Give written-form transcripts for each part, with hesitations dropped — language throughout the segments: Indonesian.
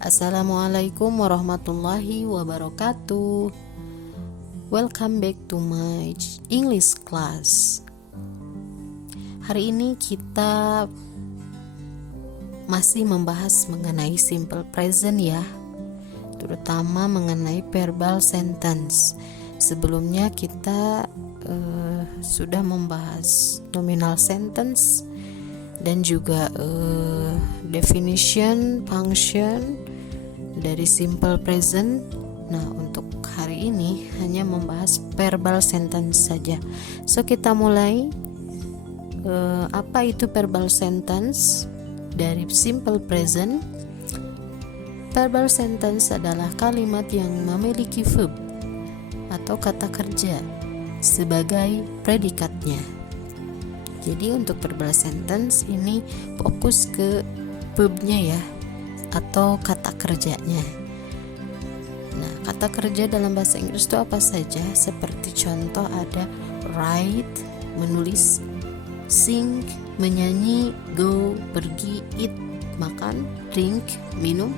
Assalamualaikum warahmatullahi wabarakatuh. Welcome back to my English class. Hari ini kita masih membahas mengenai simple present ya, terutama mengenai verbal sentence. Sebelumnya kita sudah membahas nominal sentence dan juga definition, function dari simple present. Nah, untuk hari ini hanya membahas verbal sentence saja. So kita mulai. Apa itu verbal sentence dari simple present? Verbal sentence adalah kalimat yang memiliki verb atau kata kerja sebagai predikatnya. Jadi untuk verbal sentence ini fokus ke verbnya ya, atau kata kerjanya. Nah, kata kerja dalam bahasa Inggris itu apa saja? Seperti contoh ada write, menulis, sing, menyanyi, go, pergi, eat, makan, drink, minum,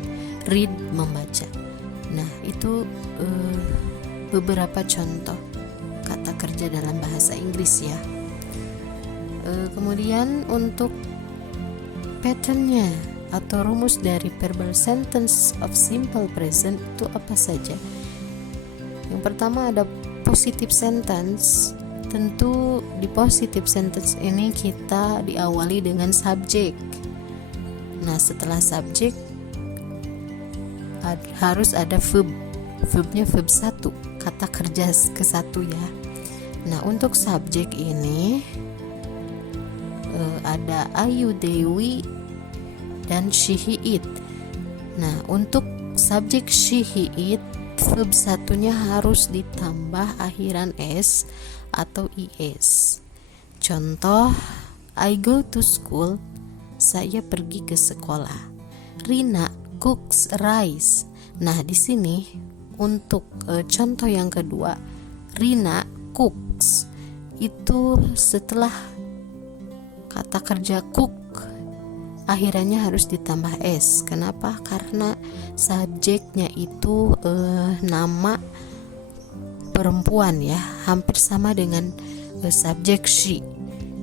read, membaca. Nah, itu beberapa contoh kata kerja dalam bahasa Inggris ya. Kemudian untuk patternnya atau rumus dari verbal sentence of simple present itu apa saja? Yang pertama ada positive sentence. Tentu di positive sentence ini kita diawali dengan subjek. Nah, setelah subjek harus ada verb. Verbnya verb 1, kata kerja ke-1 ya. Nah, untuk subjek ini ada Ayu, Dewi, dan she, he, it. Nah, untuk subjek she, he, it, verb 1-nya harus ditambah akhiran s atau is. Contoh, I go to school, saya pergi ke sekolah. Rina cooks rice. Nah, di sini untuk contoh yang kedua, Rina cooks, itu setelah kata kerja cook akhirannya harus ditambah s. Kenapa? Karena subjeknya itu nama perempuan ya, hampir sama dengan subjek she,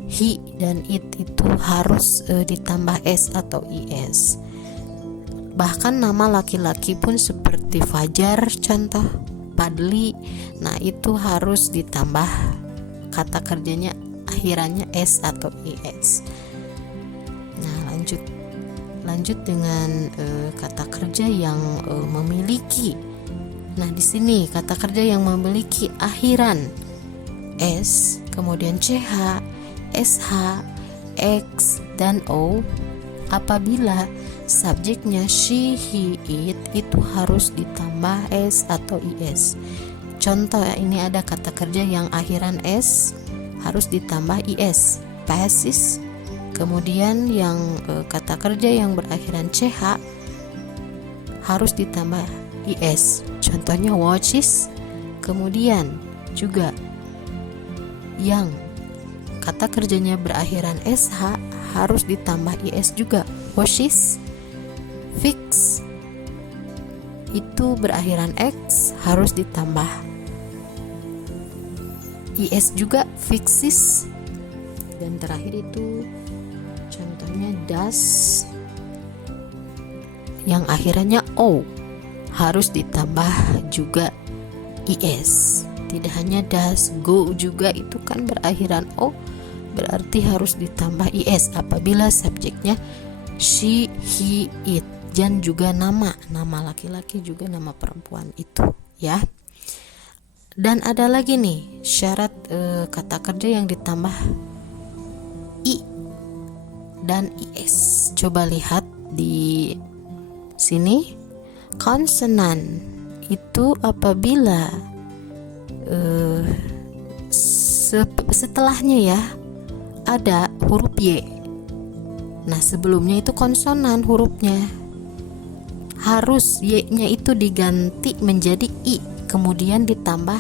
he dan it itu harus ditambah s atau is. Bahkan nama laki-laki pun seperti Fajar contoh, Padli, nah itu harus ditambah kata kerjanya akhirannya s atau is. Nah, lanjut dengan kata kerja yang memiliki. Nah, di sini kata kerja yang memiliki akhiran s, kemudian ch, sh, x dan o. Apabila subjeknya she, he, it itu harus ditambah s atau is. Contoh ini ada kata kerja yang akhiran s harus ditambah is, passive. Kemudian yang kata kerja yang berakhiran ch harus ditambah is. Contohnya watches. Kemudian juga yang kata kerjanya berakhiran sh harus ditambah is juga, washes. Fix itu berakhiran x harus ditambah is juga, fixes. Dan terakhir itu contohnya does yang akhirannya o harus ditambah juga is. Tidak hanya does, go juga itu kan berakhiran o, berarti harus ditambah is apabila subjeknya she, he, it, dan juga nama laki-laki juga nama perempuan itu ya. Dan ada lagi nih syarat kata kerja yang ditambah i dan is. Coba lihat di sini, konsonan itu apabila setelahnya ya ada huruf y. Nah, sebelumnya itu konsonan hurufnya, harus y-nya itu diganti menjadi i, kemudian ditambah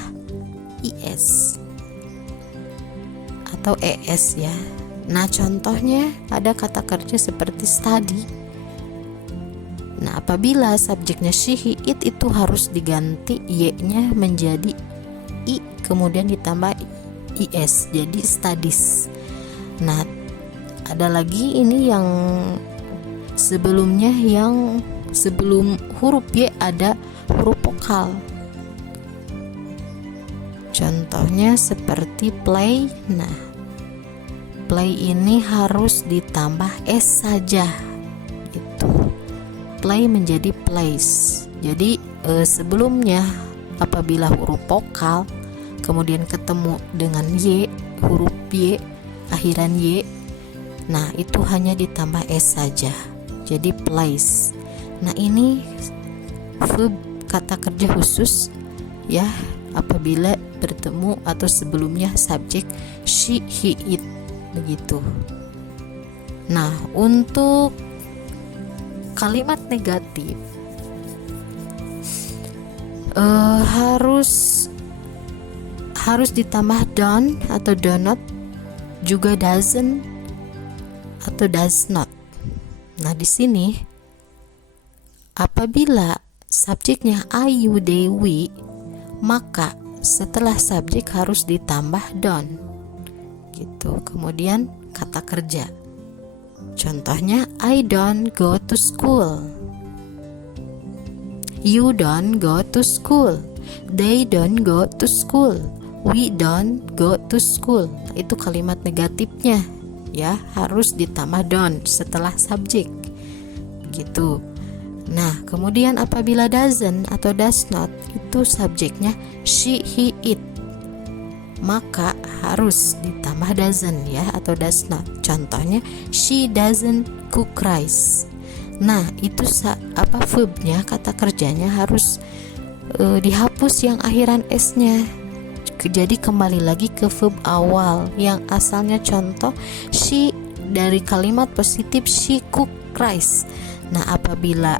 is atau es ya. Nah, contohnya ada kata kerja seperti study. Nah, apabila subjeknya she, he, it itu harus diganti y-nya menjadi i, kemudian ditambah is, jadi studies. Nah, ada lagi ini yang sebelumnya, yang sebelum huruf y ada huruf vokal. Contohnya seperti play. Nah, play ini harus ditambah s saja. Itu play menjadi plays. Jadi sebelumnya apabila huruf vokal kemudian ketemu dengan y, huruf y, akhiran y, nah itu hanya ditambah s saja, jadi plays. Nah, ini verb kata kerja khusus ya, apabila bertemu atau sebelumnya subjek she, he, it, begitu. Nah, untuk kalimat negatif harus ditambah don't atau do not, juga doesn't atau does not. Nah, di sini apabila subjeknya I, you, they, we, maka setelah subjek harus ditambah don't gitu. Kemudian kata kerja, contohnya I don't go to school, you don't go to school, they don't go to school, we don't go to school. Itu kalimat negatifnya ya, harus ditambah don't setelah subjek gitu. Nah, kemudian apabila doesn't atau does not itu subjeknya she, he, it, maka harus ditambah doesn't ya atau does not. Contohnya she doesn't cook rice. Nah, itu verbnya, kata kerjanya harus dihapus yang akhiran s-nya. Jadi kembali lagi ke verb awal yang asalnya. Contoh, she dari kalimat positif she cook rice. Nah, apabila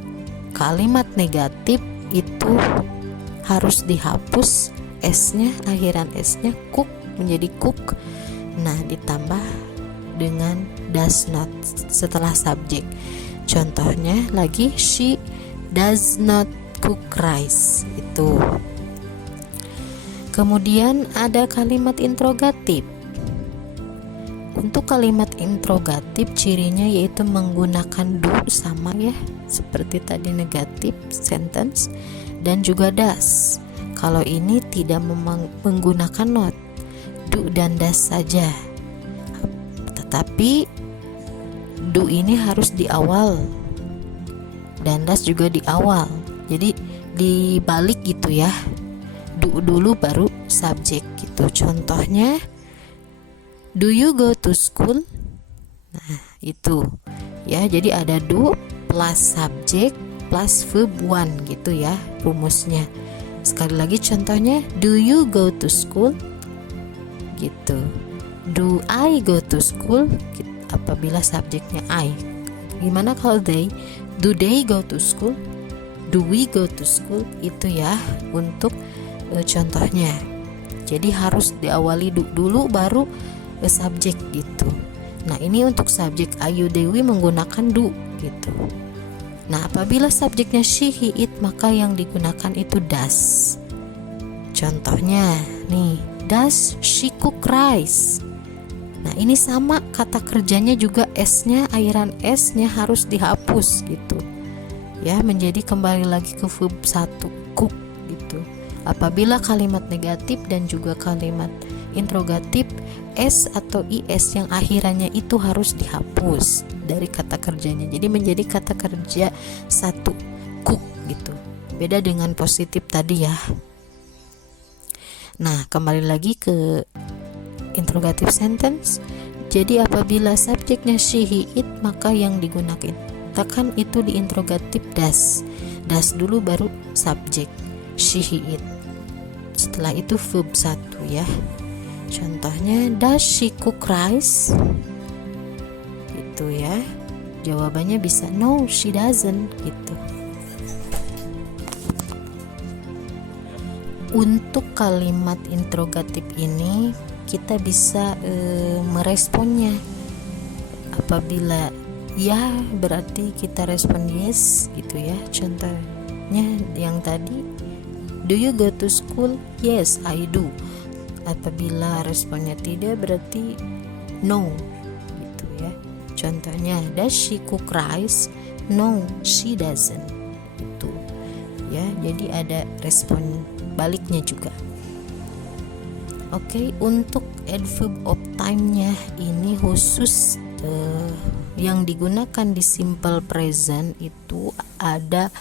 kalimat negatif itu harus dihapus s-nya, akhiran s-nya, cook menjadi cook. Nah, ditambah dengan does not setelah subjek. Contohnya lagi she does not cook rice itu. Kemudian ada kalimat interrogatif. Untuk kalimat interrogatif cirinya yaitu menggunakan do sama ya, seperti tadi negatif sentence, dan juga does. Kalau ini tidak menggunakan not, do dan does saja. Tetapi do ini harus di awal dan does juga di awal. Jadi dibalik gitu ya. Do dulu baru subjek gitu. Contohnya do you go to school? Nah, itu ya. Jadi ada do plus subjek plus verb one gitu ya rumusnya. Sekali lagi contohnya, do you go to school? Gitu. Do I go to school? Apabila subjeknya I. Gimana kalau they? Do they go to school? Do we go to school? Itu ya untuk contohnya. Jadi harus diawali dulu baru subjek gitu. Nah, ini untuk subjek I, you, they, we menggunakan do gitu. Nah, apabila subjeknya she, he, it, maka yang digunakan itu does. Contohnya nih, does she cook rice? Nah, ini sama, kata kerjanya juga s-nya, akhiran s-nya harus dihapus gitu ya, menjadi kembali lagi ke verb 1 cook gitu. Apabila kalimat negatif dan juga kalimat interrogatif, s atau is yang akhirannya itu harus dihapus dari kata kerjanya, jadi menjadi kata kerja 1 cook gitu. Beda dengan positif tadi ya. Nah, kembali lagi ke interrogative sentence. Jadi apabila subjeknya she, he, it, maka yang digunakan itu di interrogatif does. Does dulu baru subjek she, he, it. Setelah itu verb 1 ya. Contohnya does she cook rice? Gitu ya. Jawabannya bisa no, she doesn't gitu. Untuk kalimat interrogatif ini kita bisa meresponnya apabila ya berarti kita respon yes gitu ya. Contohnya yang tadi, do you go to school? Yes, I do. Apabila responnya tidak, berarti no gitu ya. Contohnya, does she cook rice? No, she doesn't. Itu ya, jadi ada respon baliknya juga. Oke, untuk adverb of time-nya ini khusus yang digunakan di simple present itu ada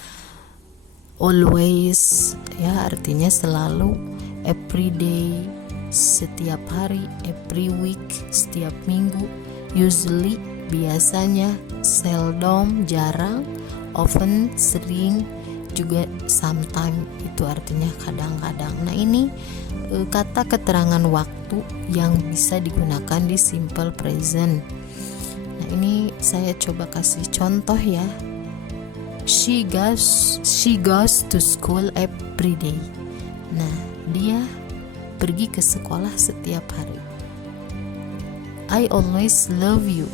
always ya, artinya selalu, every day setiap hari, every week setiap minggu, usually biasanya, seldom jarang, often sering, juga sometime itu artinya kadang-kadang. Nah ini kata keterangan waktu yang bisa digunakan di simple present. Nah ini saya coba kasih contoh ya. She goes to school every day. Nah dia pergi ke sekolah setiap hari. I always love you.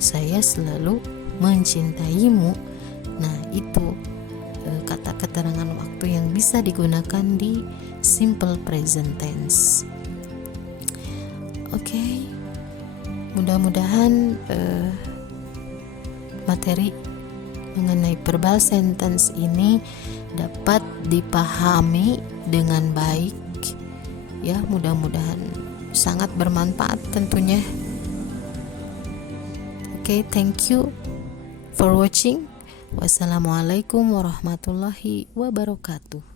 Saya selalu mencintaimu. Nah itu kata keterangan waktu yang bisa digunakan di simple present tense. Oke, mudah-mudahan materi mengenai verbal sentence ini dapat dipahami dengan baik ya, mudah-mudahan sangat bermanfaat tentunya. Oke, thank you for watching. Wassalamualaikum warahmatullahi wabarakatuh.